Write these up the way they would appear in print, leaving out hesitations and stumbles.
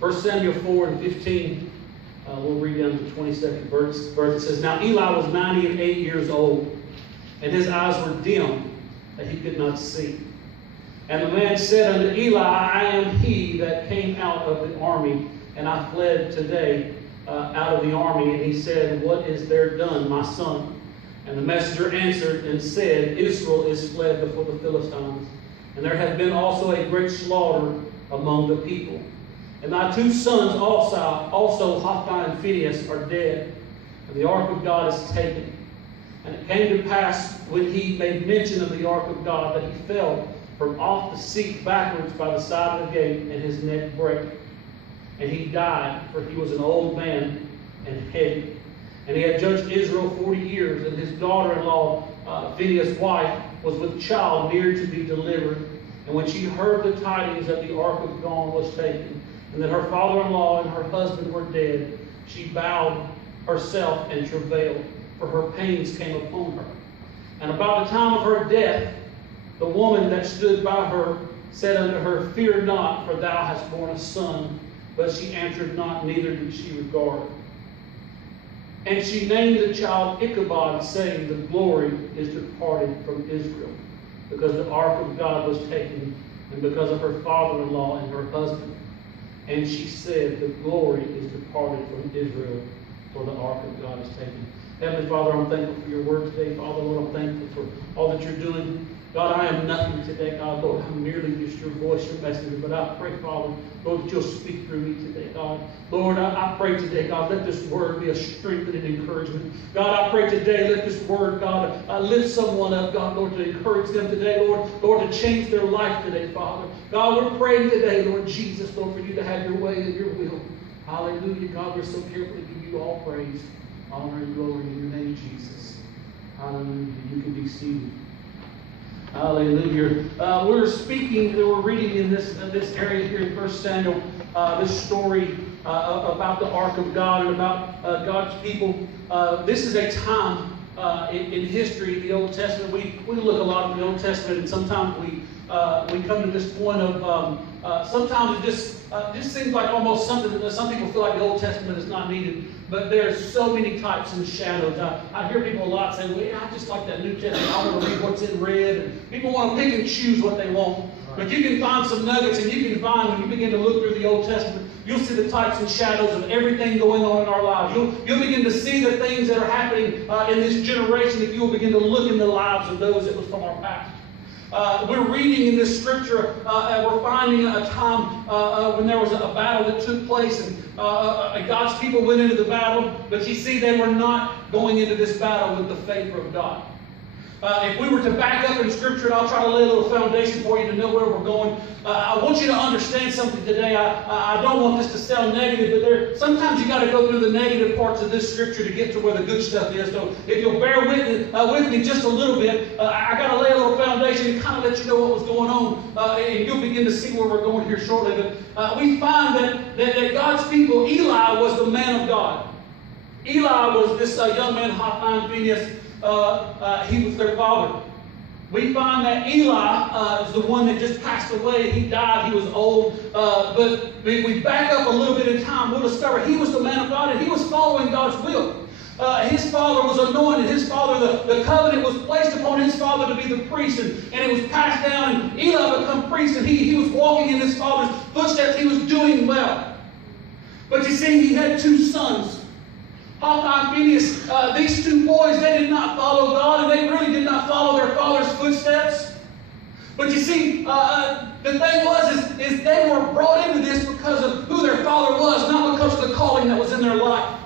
1 Samuel 4 and 15, we'll read down to the 22nd verse. It says, Now Eli was 98 years old, and his eyes were dim, that he could not see. And the man said unto Eli, I am he that came out of the army, and I fled today out of the army. And he said, What is there done, my son? And the messenger answered and said, Israel is fled before the Philistines, and there hath been also a great slaughter among the people. And thy two sons also Hophni and Phinehas, are dead, and the ark of God is taken. And it came to pass, when he made mention of the ark of God, that he fell from off the seat backwards by the side of the gate, and his neck brake. And he died, for he was an old man and heavy. And he had judged Israel 40 years, and his daughter-in-law, Phinehas' wife, was with child near to be delivered. And when she heard the tidings that the ark of God was taken, and that her father-in-law and her husband were dead, she bowed herself and travailed, for her pains came upon her. And about the time of her death, the woman that stood by her said unto her, Fear not, for thou hast borne a son. But she answered not, neither did she regard. And she named the child Ichabod, saying, The glory is departed from Israel, because the ark of God was taken, and because of her father-in-law and her husband. And she said, The glory is departed from Israel, for the ark of God is taken. Heavenly Father, I'm thankful for your word today. Father, Lord, I'm thankful for all that you're doing. God, I am nothing today, God. Lord, I'm merely just your voice, your messenger. But I pray, Father, Lord, that you'll speak through me today, God. Lord, I pray today, God, let this word be a strength and an encouragement. God, I pray today, let this word, God, lift someone up, God, Lord, to encourage them today, Lord, to change their life today, Father. God, we're praying today, Lord Jesus, Lord, for you to have your way and your will. Hallelujah, God, we're so careful to give you all praise, honor, and glory in your name, Jesus. Hallelujah. You can be seated. Hallelujah. We're reading in this area here in 1 Samuel, this story about the Ark of God and about God's people. This is a time in history, in the Old Testament. We look a lot at the Old Testament, and sometimes we come to this point of sometimes it just seems like almost something that some people feel like the Old Testament is not needed. But there's so many types and shadows. I hear people a lot say, well, yeah, I just like that New Testament. I want to read what's in red. And people want to pick and choose what they want. But you can find some nuggets, and you can find, when you begin to look through the Old Testament, you'll see the types and shadows of everything going on in our lives. You'll begin to see the things that are happening in this generation if you'll begin to look in the lives of those that was from our past. We're reading in this scripture, we're finding a time when there was a battle that took place, and God's people went into the battle, but you see they were not going into this battle with the favor of God. If we were to back up in Scripture, and I'll try to lay a little foundation for you to know where we're going. I want you to understand something today. I don't want this to sound negative, but sometimes you got to go through the negative parts of this Scripture to get to where the good stuff is. So if you'll bear with me just a little bit, I got to lay a little foundation and kind of let you know what was going on, and you'll begin to see where we're going here shortly. But we find that God's people, Eli was the man of God. Eli was this young man, Hophni and Phinehas. He was their father. We find that Eli is the one that just passed away. He died. He was old. But we back up a little bit in time. We'll discover he was the man of God, and he was following God's will. His father was anointed. His father, the covenant was placed upon his father to be the priest, and it was passed down. And Eli became priest, and he was walking in his father's footsteps. He was doing well. But you see, he had two sons. Hophni and Phinehas, these two boys, they did not follow God, and they really did not follow their father's footsteps. But you see, the thing was is they were brought into this because of who their father was, not because of the calling that was in their life.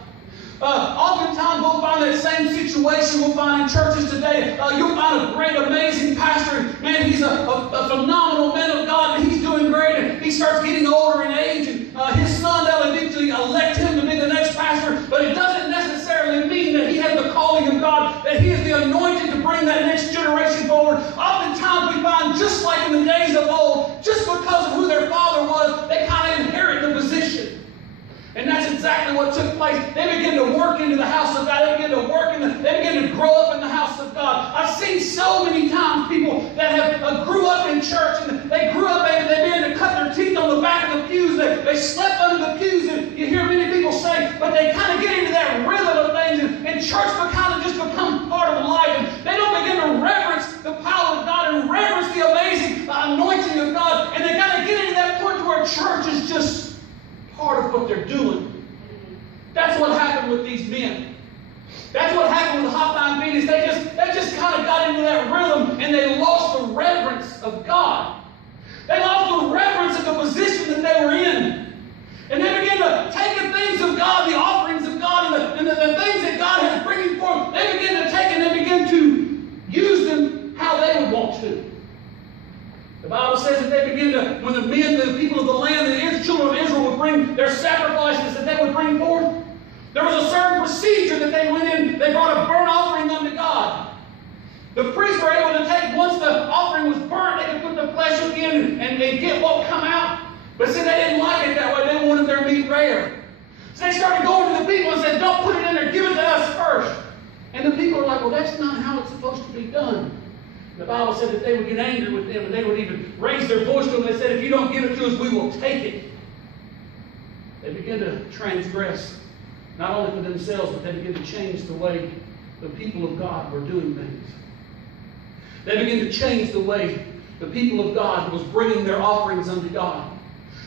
Oftentimes we'll find that same situation we'll find in churches today. You'll find a great, amazing pastor, and man, he's a phenomenal man of God, and he's doing great, and he starts getting older in age, and his son, they'll eventually elect him to be the next pastor, but it doesn't necessarily mean that he has the calling of God, that he is the anointed to bring that next generation forward. Oftentimes we find, just like in the days of old, just because of who their father was, they kind of inherit the position. And that's exactly what took place. They began to work into the house of God. They began to grow up in the house of God. I've seen so many times people that have grew up in church, and they grew up and they began to cut their teeth on the back of in the pews, they slept under the pews, and you hear many people say, but they kind of get into that rhythm of things, and church kind of just becomes part of life, and they don't begin to reverence the power of God and reverence the amazing anointing of God, and they kind of get into that point to where church is just part of what they're doing. That's what happened with these men. That's what happened with the Hophni and Phoenix. They just kind of got into that rhythm, and they lost the reverence of God. They lost the reverence of the position that they were in. And they began to take the things of God, the offerings of God, and the things that God has bringing forth. They began to take and they began to use them how they would want to. The Bible says that they began to, when the people of the land, the children of Israel would bring their sacrifices that they would bring forth, there was a certain procedure that they went in. They brought a burnt offering unto God. The priests were able to take, once the offering was burnt, they could put the flesh in and get what would come out. But see, they didn't like it that way. They wanted their meat rare. So they started going to the people and said, don't put it in there, give it to us first. And the people are like, well, that's not how it's supposed to be done. The Bible said that they would get angry with them, and they would even raise their voice to them. They said, if you don't give it to us, we will take it. They began to transgress, not only for themselves, but they began to change the way the people of God were doing things. They began to change the way the people of God was bringing their offerings unto God.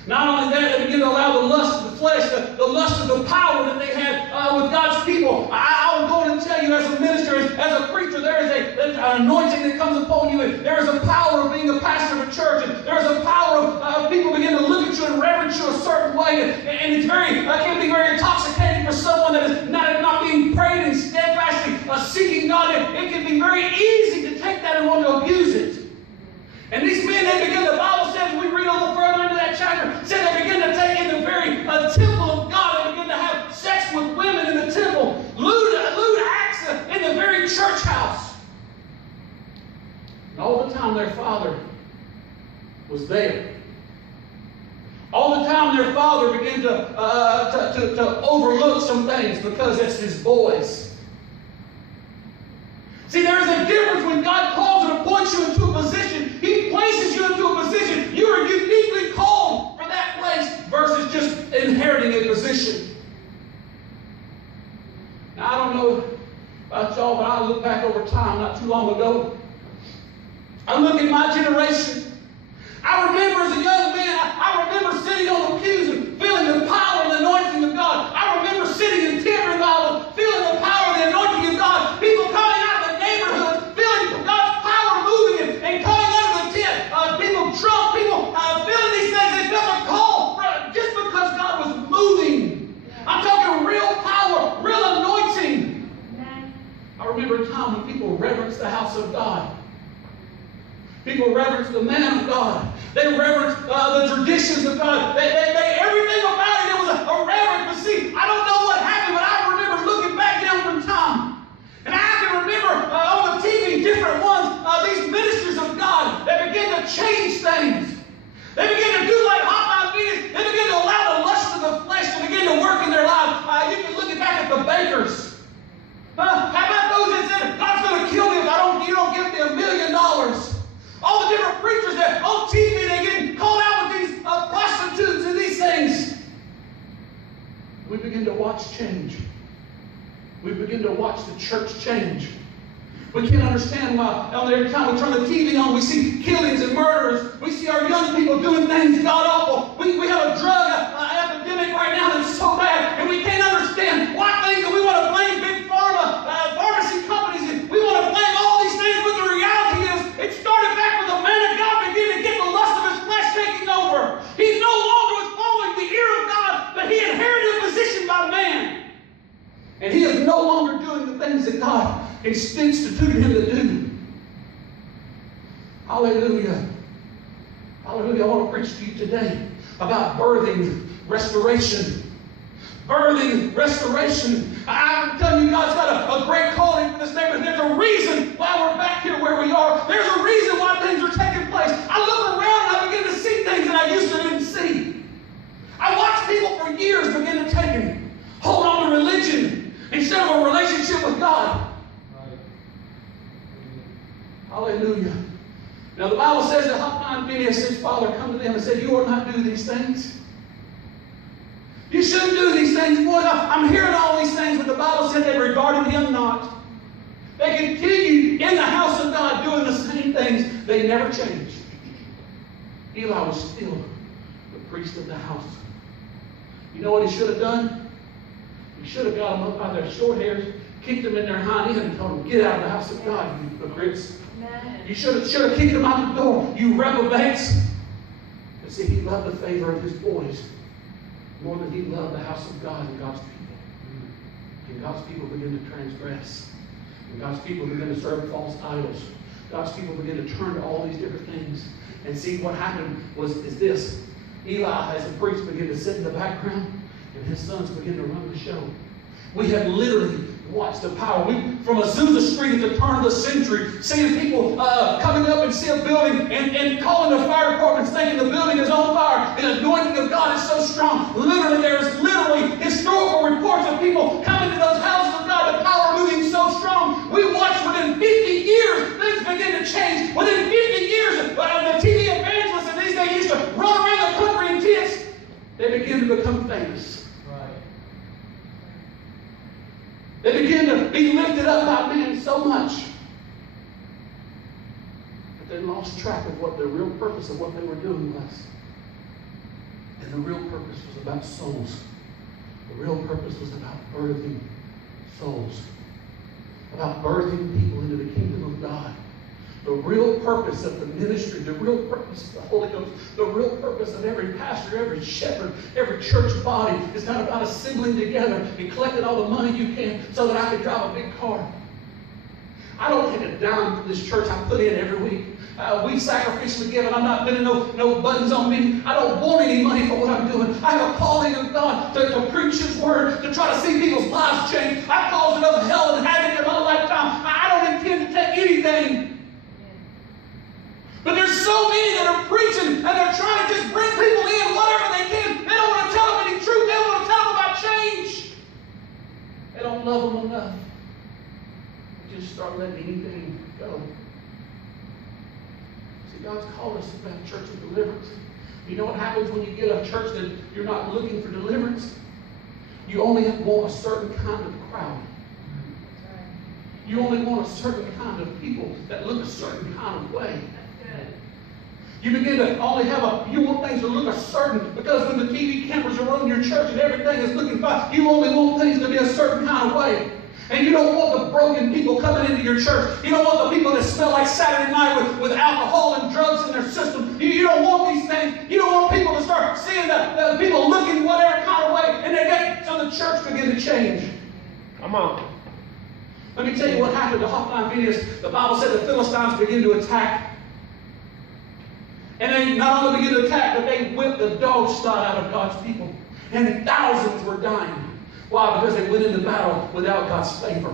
Not only that, they began to allow the lust of the flesh, the lust of the power that they had with God's people. I will go and tell you, as a minister, as a preacher, there is an anointing that comes upon you. And there is a power of being a pastor of a church. And there is a power of people begin to look at you and reverence you a certain way. And it's can be very intoxicating for someone that is not being prayed and steadfastly seeking God. It can be very easy to take that and want to abuse it. And these men, the Bible says, we read a little further into that chapter, said they begin to take in the very temple of God. They begin to have sex with women in the temple, lewd acts in the very church house. And all the time their father was there. All the time their father began to overlook some things because it's his boys. See, there is a difference when God calls and appoints you into a position. He places you into a position. You are uniquely called for that place versus just inheriting a position. Now, I don't know about y'all, but I look back over time not too long ago. I look at my generation. I remember as a young man, I remember sitting on the pews and feeling the power and the anointing of God. I remember sitting in tent revival, feeling the power and the anointing of God. People coming out of the neighborhoods, feeling God's power moving and coming out of the tent. People drunk, people feeling these things. They felt a call just because God was moving. I'm talking real power, real anointing. I remember a time when people reverenced the house of God. People reverence the man of God. They reverence the traditions of God. Everything about it was a reverence. But see, I don't know what happened, but I remember looking back down from time. And I can remember on the TV, different ones, these ministers of God, they began to change things. They began to do like Hophni and Phoenix. They began to allow the lust of the flesh to begin to work in their lives. You can look back at the bakers. How about those that said, God's going to kill me if you don't give me $1 million? All the different preachers that on TV, they get called out with these prostitutes and these things. We begin to watch change. We begin to watch the church change. We can't understand why every time we turn the TV on, we see killings and murders. We see our young people doing things god-awful. We have a drug epidemic right now that's so bad, and we can't understand why things that we want to blame big pharma, pharmacy companies, and we want to blame all these things, but the reality is it started back with a man of God beginning to get the lust of his flesh taking over. He no longer was following the ear of God, but he inherited a position by man. And he is no longer doing the things that God instituted him to do. Hallelujah. Hallelujah. I want to preach to you today about birthing restoration. Birthing restoration. I'm telling you, God's got a great calling for this neighborhood. There's a reason why we're back here where we are. There's a reason why things are taking place. I look around and I begin to see things that I used to didn't see. I watched people for years begin to take and hold on to religion instead of a relationship with God. Hallelujah. Now the Bible says that Hophni and and Phineas, his father, come to them and said, you ought not do these things. You shouldn't do these things. Boy, I'm hearing all these things, but the Bible said they regarded him not. They continued in the house of God doing the same things. They never changed. Eli was still the priest of the house. You know what he should have done? He should have got them up by their short hairs, kicked them in their hind end, and told them, get out of the house of God, you hypocrites. You should have kicked them out the door, you reprobates. But see, he loved the favor of his boys more than he loved the house of God and God's people. And God's people begin to transgress. And God's people begin to serve false idols. God's people begin to turn to all these different things. And see, what happened is this. Eli, as a priest, began to sit in the background, and his sons began to run the show. We have literally watched the power. From Azusa Street at the turn of the century, seeing people coming up and see a building and calling the fire departments thinking the building is on fire. The anointing of God is so strong. Literally, there's historical reports of people coming to those houses of God, the power moving so strong. We watched within 50 years, things begin to change. Within 50 years, the TV evangelists and these days used to run around the country in tents. They begin to become famous. They begin to be lifted up by men so much that they lost track of what the real purpose of what they were doing was. And the real purpose was about souls. The real purpose was about birthing souls. About birthing people into the kingdom of God. The real purpose of the ministry, the real purpose of the Holy Ghost, the real purpose of every pastor, every shepherd, every church body is not about assembling together and collecting all the money you can so that I can drive a big car. I don't take a dime from this church I put in every week. We sacrificially give, and I'm not pinning no buttons on me. I don't want any money for what I'm doing. I have a calling of God to preach His Word, to try to see people's lives change. I've caused enough hell and havoc in my lifetime. I don't intend to take anything. But there's so many that are preaching and they're trying to just bring people in whatever they can. They don't want to tell them any truth. They don't want to tell them about change. They don't love them enough. They just start letting anything go. See, God's called us to be a church of deliverance. You know what happens when you get a church that you're not looking for deliverance? You only want a certain kind of crowd. You only want a certain kind of people that look a certain kind of way. You begin to only you want things to look a certain, because when the TV cameras are running your church and everything is looking fine, you only want things to be a certain kind of way. And you don't want the broken people coming into your church. You don't want the people that smell like Saturday night with alcohol and drugs in their system. You don't want these things. You don't want people to start seeing the people looking whatever kind of way, and so the church begin to change. Come on. Let me tell you what happened to Hickory and Phineas. The Bible said the Philistines began to attack. And they not only began to attack, but they whipped the dog snot out of God's people. And thousands were dying. Why? Because they went into battle without God's favor.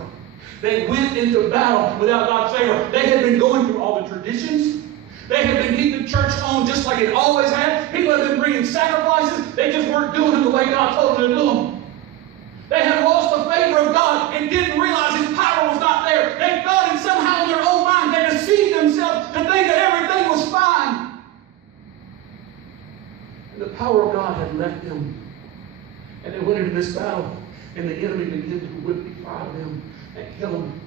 They went into battle without God's favor. They had been going through all the traditions. They had been keeping church on just like it always had. People had been bringing sacrifices. They just weren't doing them the way God told them to do them. They had lost the favor of God and didn't realize His power was not there. They thought, and somehow in their own mind, they deceived themselves to think that everything was fine. And the power of God had left them. And they went into this battle, and the enemy began to whip the fire of them and kill them.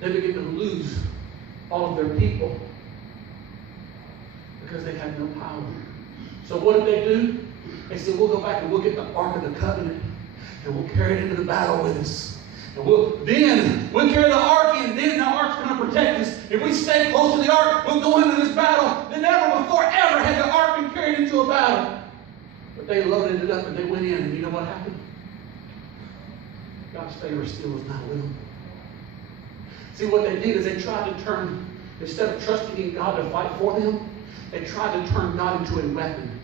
They began to lose all of their people because they had no power. So what did they do? They said, we'll go back and we'll get the Ark of the Covenant and we'll carry it into the battle with us. And we'll carry the Ark in, then the Ark's going to protect us. If we stay close to the Ark, we'll go into this battle. Then never before ever had the Ark been carried into a battle. But they loaded it up and they went in, and you know what happened? God's favor still was not with them. See, what they did is they tried to turn, instead of trusting in God to fight for them, they tried to turn God into a weapon.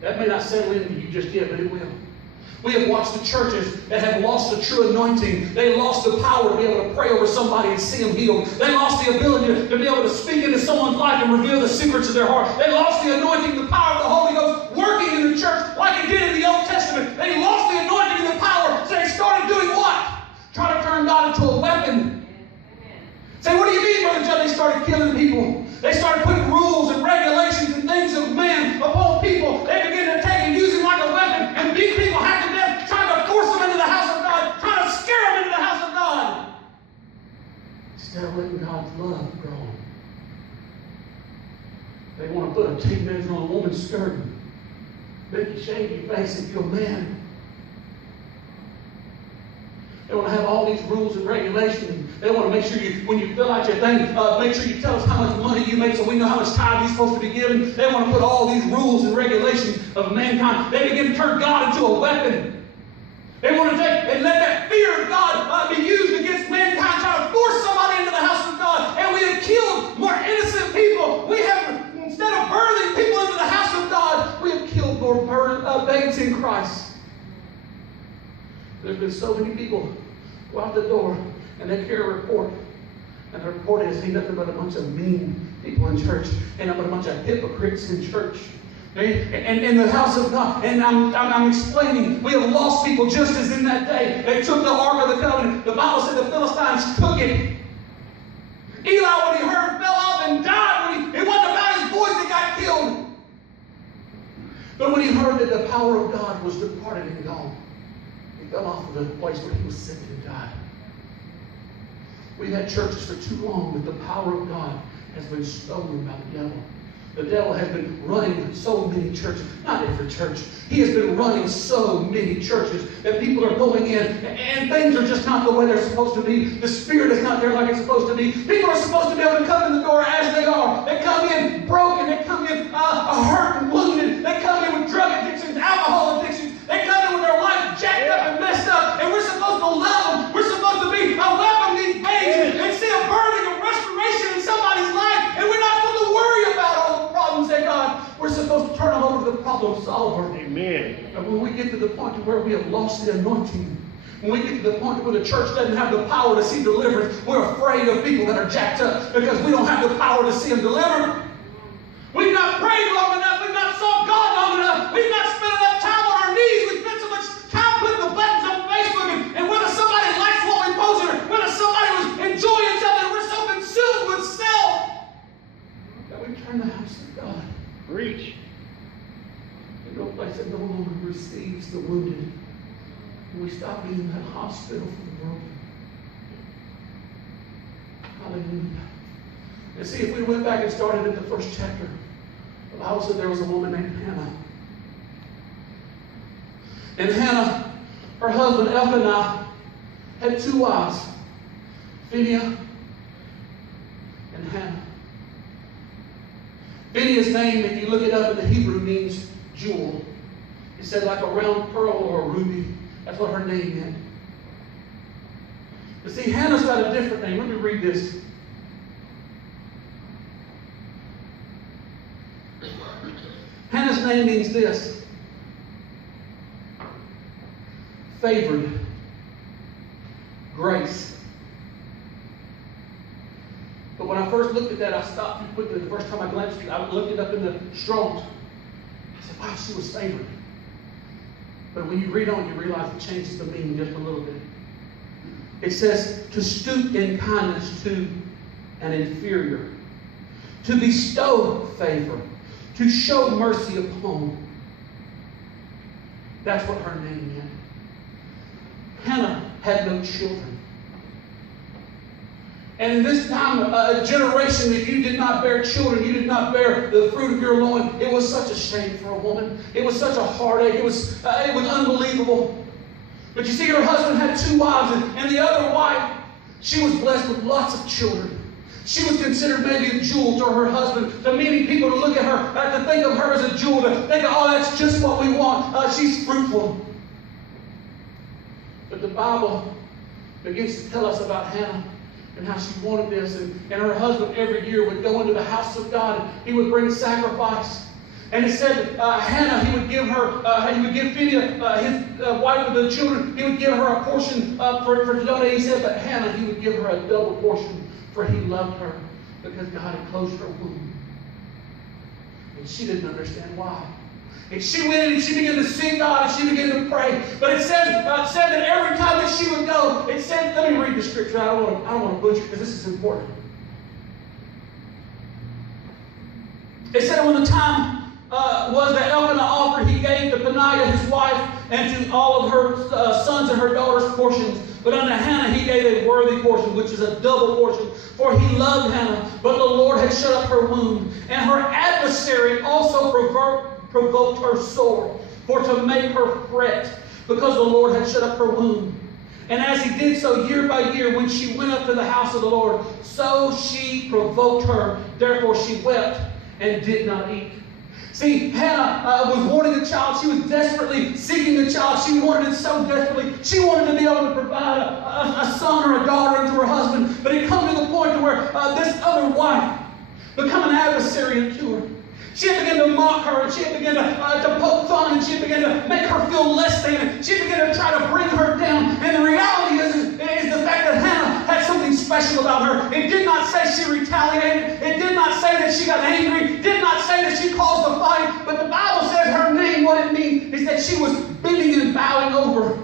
That may not settle into you just yet, but it will. We have watched the churches that have lost the true anointing. They lost the power to be able to pray over somebody and see them healed. They lost the ability to be able to speak into someone's life and reveal the secrets of their heart. They lost the anointing, the power of the Holy Ghost working in the church like it did in the Old Testament. They lost the anointing and the power, so they started doing what? Trying to turn God into a weapon. Say, what do you mean, Brother John? They started killing people. They start letting God's love grow. They want to put a tape measure on a woman's skirt and make you shave your face if you're a man. They want to have all these rules and regulations. They want to make sure when you fill out your thing, make sure you tell us how much money you make so we know how much time you're supposed to be given. They want to put all these rules and regulations of mankind. They begin to turn God into a weapon. They want to take and let that fear of God be used against mankind, trying to force somebody into the house of God. And we have killed more innocent people. We have, instead of birthing people into the house of God, we have killed more babes in Christ. There's been so many people go out the door and they carry a report. And the report is, ain't nothing but a bunch of mean people in church. Ain't nothing but a bunch of hypocrites in church. And in the house of God, and I'm explaining, we have lost people just as in that day. They took the Ark of the Covenant. The Bible said the Philistines took it. Eli, when he heard, fell off and died. It wasn't about his boys that got killed. But when he heard that the power of God was departed and gone, he fell off of the place where he was sick and died. We've had churches for too long that the power of God has been stolen by the devil. The devil has been running so many churches. Not every church. He has been running so many churches that people are going in and things are just not the way they're supposed to be. The Spirit is not there like it's supposed to be. People are supposed to be able to come in the door as they are. They come in broken. They come in hurt and wounded. They come in with drug addictions, alcohol addictions. They come in with their life jacked up and messed up. And we're supposed to love them. We're supposed to be welcome these babes and see a birthing of restoration in somebody's life. And we're not supposed to worry about all the problems they got. We're supposed to turn them over to the problem solver. Amen. And when we get to the point to where we have lost the anointing, when we get to the point where the church doesn't have the power to see deliverance, we're afraid of people that are jacked up because we don't have the power to see them delivered. We've not prayed long enough. We've not sought God long enough. We've not spent enough time on our knees. We've spent so much time putting the buttons on Facebook and whether somebody likes what we post or whether somebody was enjoying something, we're so consumed with self that we turn the house of God. Preach. Into a place that no longer receives the wounded. And we stop being that hospital for the broken. Hallelujah. And see, if we went back and started at the first chapter, the Bible said there was a woman named Hannah. And Hannah, her husband Elkanah, had two wives, Phinehas and Hannah. Phinehas' name, if you look it up in the Hebrew, means jewel. It said like a round pearl or a ruby. That's what her name meant. But see, Hannah's got a different name. Let me read this. Hannah's name means this: favored, grace. But when I first looked at that, I stopped too quickly. The first time I glanced at it, I looked it up in the Strong's. I said, wow, she was favored. But when you read on, you realize it changes the meaning just a little bit. It says to stoop in kindness to an inferior, to bestow favor, to show mercy upon. That's what her name meant. Hannah had no children. And in this time, a generation, if you did not bear children, you did not bear the fruit of your loin, it was such a shame for a woman. It was such a heartache. It was unbelievable. But you see, her husband had two wives, and the other wife, she was blessed with lots of children. She was considered maybe a jewel to her husband, to many people to look at her, to think of her as a jewel, to think, oh, that's just what we want. She's fruitful. But the Bible begins to tell us about Hannah and how she wanted this. And her husband every year would go into the house of God and he would bring sacrifice. And it said Hannah, he would give Phinehas, his wife with the children, he would give her a portion for donate. He said, but Hannah, he would give her a double portion, for he loved her because God had closed her womb. And she didn't understand why. And she went in and she began to seek God and she began to pray. But it said that every time that she would go, it said, let me read the scripture. I don't want to butcher it because this is important. It said when the time was that Elkanah offered, he gave to Peninnah his wife and to all of her sons and her daughters portions. But unto Hannah he gave a worthy portion, which is a double portion. For he loved Hannah, but the Lord had shut up her womb. And her adversary also provoked her sore, for to make her fret, because the Lord had shut up her womb. And as he did so year by year, when she went up to the house of the Lord, so she provoked her. Therefore she wept and did not eat. See, Hannah was wanting a child. She was desperately seeking a child. She wanted it so desperately. She wanted to be able to provide a son or a daughter to her husband. But it come to the point to where this other wife become an adversary unto her. She had begun to mock her, and she had begun to poke fun, and she had begun to make her feel less than. She had begun to try to bring her down. And the reality is the fact that Hannah had something special about her. It did not say she retaliated. It did not say that she got angry. It did not say that she caused a fight. But the Bible says her name, what it means is that she was bending and bowing over.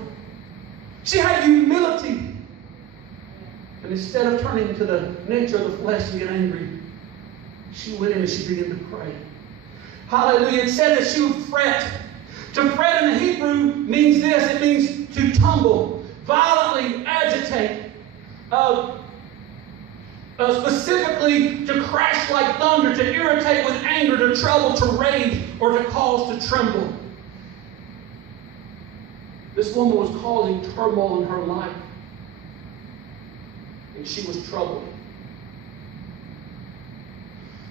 She had humility. And instead of turning to the nature of the flesh and get angry, she went in and she began to pray. Hallelujah. It said that she would fret. To fret in the Hebrew means this. It means to tumble, violently agitate, specifically to crash like thunder, to irritate with anger, to trouble, to rage, or to cause to tremble. This woman was causing turmoil in her life, and she was troubled.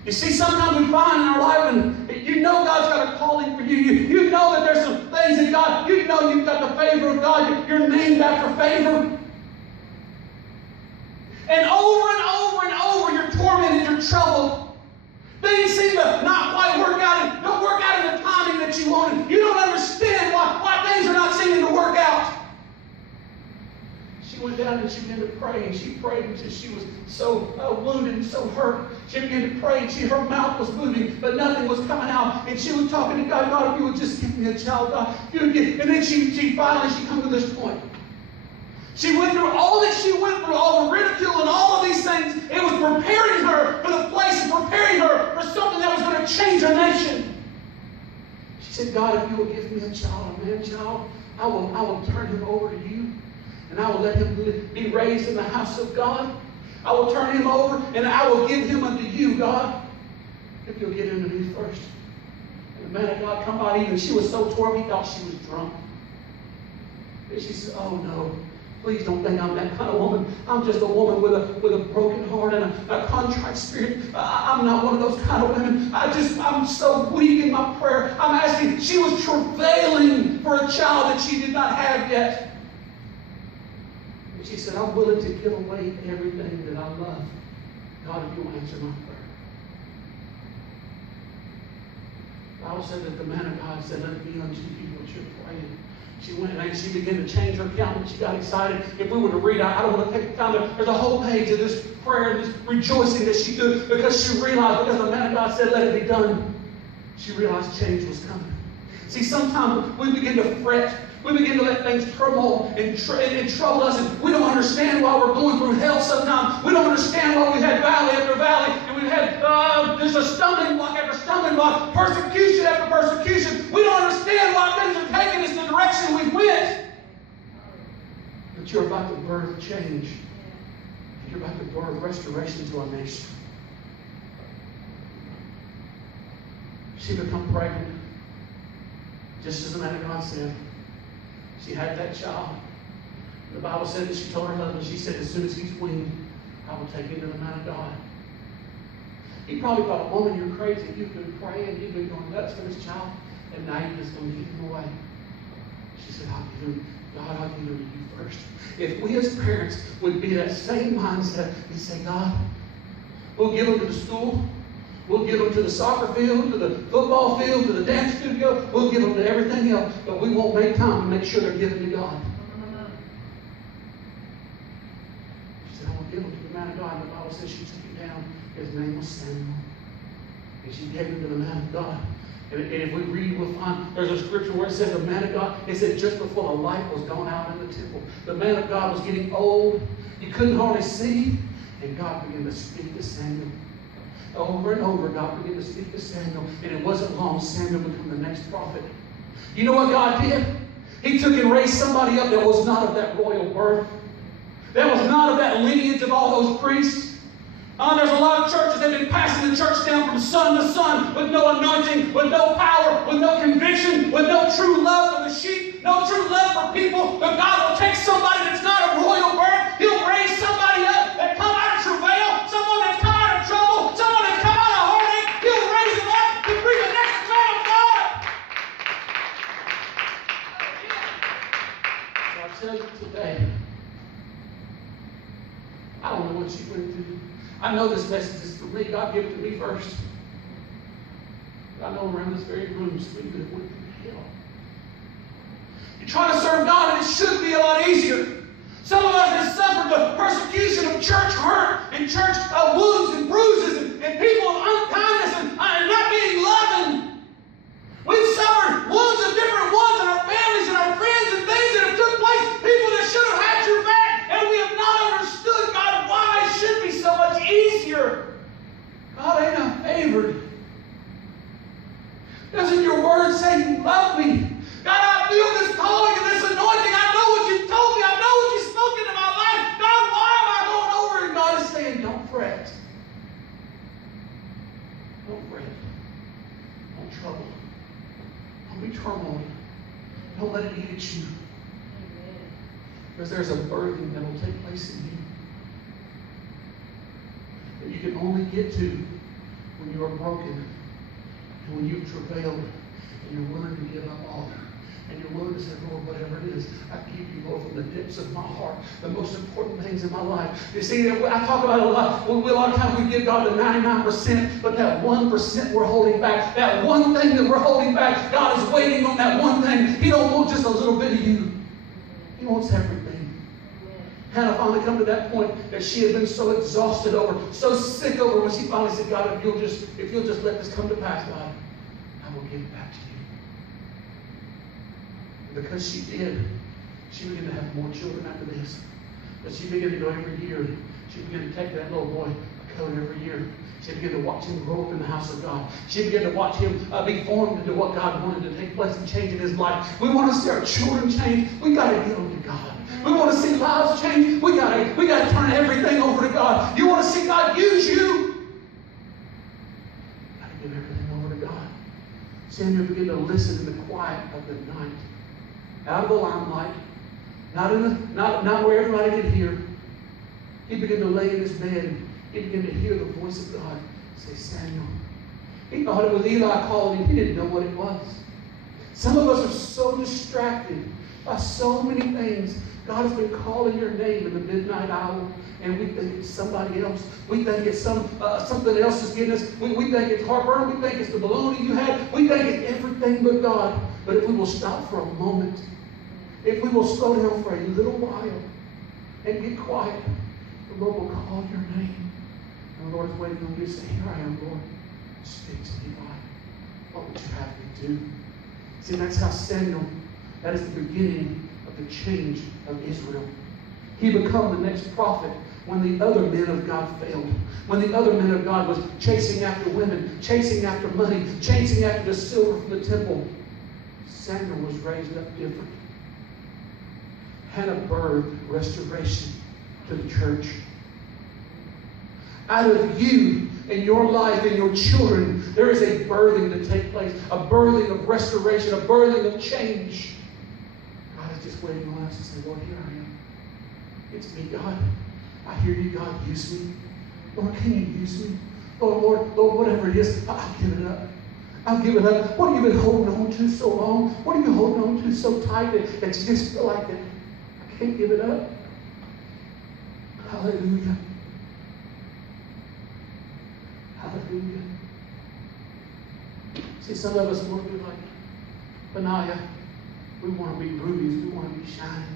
You see, sometimes we find in our life, and you know God's got a calling for you. You know that there's some things that God, you know you've got the favor of God. You're named after favor. And over, you're tormented, you're troubled. Things seem to not quite work out, don't work out in the timing that you wanted. You don't understand why things are not seeming to work out. She went down and she began to pray, and she prayed until she was so wounded and so hurt. She began to pray, and her mouth was moving, but nothing was coming out. And she was talking to God, God, if you would just give me a child, God. If you would give. And then she finally come to this point. She went through all that she went through, all the ridicule and all of these things. It was preparing her for the place and preparing her for something that was going to change her nation. She said, God, if you will give me a child, a man child, I will turn him over to you. And I will let him be raised in the house of God. I will turn him over, and I will give him unto you, God, if you'll give him to me first. And the man of God come by, even she was so torn, he thought she was drunk. And she said, oh no, please don't think I'm that kind of woman. I'm just a woman with a broken heart and a contrite spirit. I'm not one of those kind of women. I'm so weak in my prayer. I'm asking, she was travailing for a child that she did not have yet. She said, I'm willing to give away everything that I love. God, if you'll answer my prayer. The Bible said that the man of God said, let it be unto you what you're praying. She went and she began to change her countenance. She got excited. If we were to read, I don't want to take the time. There's a whole page of this prayer and this rejoicing that she did because she realized, because the man of God said, let it be done. She realized change was coming. See, sometimes we begin to fret. We begin to let things turmoil and trouble us, and we don't understand why we're going through hell sometimes. We don't understand why we've had valley after valley, and we've had just a stumbling block after stumbling block, persecution after persecution. We don't understand why things are taking us the direction we went. But you're about to birth change. You're about to birth restoration to our nation. She become pregnant, just as the man of God said. She had that child. The Bible said that she told her husband, she said, as soon as he's weaned, I will take him to the man of God. He probably thought, woman, you're crazy. You've been praying, you've been going nuts for this child, and now you're just going to give him away. She said, I'll give him, God, I'll give him to you first. If we as parents would be that same mindset and say, God, we'll give him to the school, we'll give them to the soccer field, to the football field, to the dance studio. We'll give them to everything else, but we won't make time to make sure they're given to God. She said, I will give them to the man of God. And the Bible says she took him down. His name was Samuel. And she gave him to the man of God. And if we read, we'll find there's a scripture where it says the man of God, it said just before the light was gone out in the temple, the man of God was getting old. He couldn't hardly see. And God began to speak to Samuel. Over and over, God began to speak to Samuel. And it wasn't long, Samuel became the next prophet. You know what God did? He took and raised somebody up that was not of that royal birth, that was not of that lineage of all those priests. There's a lot of churches that have been passing the church down from son to son with no anointing, with no power, with no conviction, with no true love for the sheep, no true love for people. But God will take somebody that's not of royal birth. He'll raise somebody up that come out of travail, someone that's come out of trouble, someone that's come out of heartache. He'll raise them up to bring the next man of God. So I tell you today, I don't know what you went through. I know this message is for me. God gave it to me first. But I know around this very room, some of you have went through hell. You try to serve God, and it should be a lot easier. Some of us have suffered the persecution of church hurt and church wounds and bruises and people of unkindness and not being loving. We've suffered wounds of different ones in our families and our friends and things that have took place. People that should have had your back, and we have not understood, God, why it should be so much easier. God ain't a favored. Doesn't your word say you love me? God, I feel this calling and this anointing. I know what you've told me. I know what you've spoken to my life. God, why am I going over? And God is saying, don't fret. Don't fret. Don't trouble. Don't be turmoil. Don't let it eat at you. Because there's a burden that will take place in you that you can only get to when you are broken and when you've travailed and you're willing to give up all. And you're willing to say, Lord, whatever it is, I give you, Lord, from the depths of my heart, the most important things in my life. You see, I talk about it a lot. A lot of times we give God the 99%, but that 1% we're holding back, that one thing that we're holding back, God is waiting on that one thing. He don't want just a little bit of you. He wants everything. Hannah finally come to that point that she had been so exhausted over, so sick over, when she finally said, God, if you'll just let this come to pass, God, I will give it back to you. Because she did, she began to have more children after this. But she began to go every year. She began to take that little boy a coat every year. She began to watch him grow up in the house of God. She began to watch him be formed into what God wanted to take place and change in his life. We want to see our children change. We got to get them to God. We want to see lives change. We got to turn everything over to God. You want to see God use you? You got to give everything over to God. Samuel began to listen in the quiet of the night. Out of the limelight, not where everybody could hear. He began to lay in his bed. He began to hear the voice of God say, Samuel. He thought it was Eli calling him. He didn't know what it was. Some of us are so distracted by so many things. God has been calling your name in the midnight hour, and we think it's somebody else. We think it's something else is getting us. We think it's heartburn. We think it's the balloon you had. We think it's everything but God. But if we will stop for a moment, if we will slow down for a little while and get quiet, the Lord will call your name. And the Lord is waiting on you to say, here I am, Lord. Speak to me, God. What would you have me do? See, that's how Samuel, that is the beginning of the change of Israel. He became the next prophet when the other men of God failed. When the other men of God was chasing after women, chasing after money, chasing after the silver from the temple. Samuel was raised up different. Hannah birthed restoration to the church. Out of you and your life and your children, there is a birthing to take place, a birthing of restoration, a birthing of change. God is just waiting on us to say, Lord, here I am. It's me, God. I hear you, God. Use me. Lord, can you use me? Lord, whatever it is, I'll give it up. I'll give it up. What have you been holding on to so long? What are you holding on to so tight that you just feel like that? I can't give it up. Hallelujah. Hallelujah. See, some of us want to be like Benaiah. We want to be rubies. We want to be shining.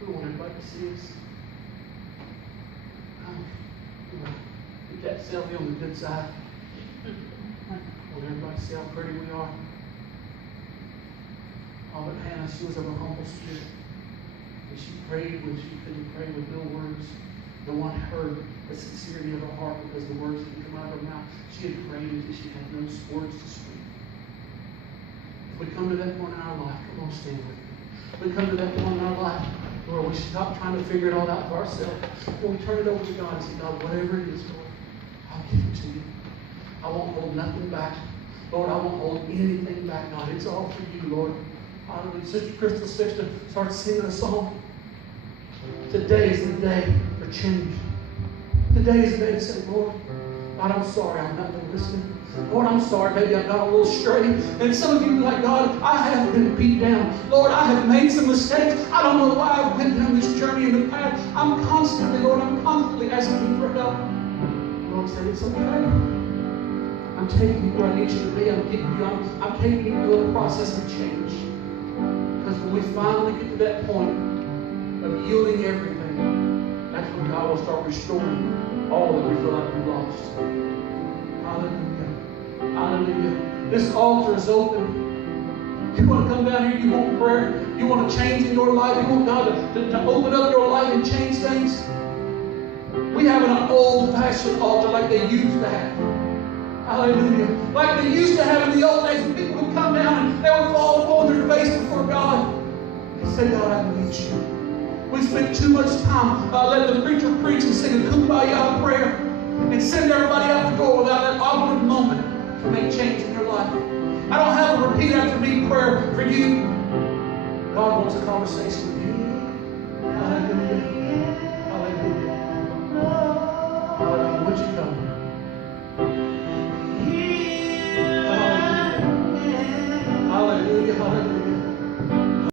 We want everybody to see us. Get that selfie on the good side. Want everybody to see how pretty we are. Oh, but Hannah, she was of a humble spirit. And she prayed when she couldn't pray with no words. No one heard the sincerity of her heart because the words didn't come out of her mouth. She had prayed until she had no words to speak. We come to that point in our life. Come on, stand with me. We come to that point in our life where we stop trying to figure it all out for ourselves. When we turn it over to God and say, God, whatever it is, Lord, I'll give it to you. I won't hold nothing back. Lord, I won't hold anything back, God. It's all for you, Lord. Hallelujah. Sister Crystal Sexton started singing a song. Today is the day for change. Today is the day to say, Lord, God, I'm sorry I'm not been listening. Lord, I'm sorry, maybe I got a little straight. And some of you are like, God, I have been beat down. Lord, I have made some mistakes. I don't know why I've been down this journey in the past. I'm constantly asking you for help. Lord said, it's okay. I'm taking you where I need you to be. I'm taking you through a process of change. Because when we finally get to that point of yielding everything, that's when God will start restoring all that we feel like we've lost. Hallelujah. Hallelujah. This altar is open. You want to come down here, you want prayer, you want to change in your life, you want God to open up your life and change things. We have an old-fashioned altar like they used to have. Hallelujah. Like they used to have in the old days when people would come down and they would fall upon their face before God and say, God, I need you. We spend too much time letting the preacher preach and sing a kumbaya prayer and send everybody out the door without that awkward moment to make change in your life. I don't have a repeat after me prayer for you. God wants a conversation with you.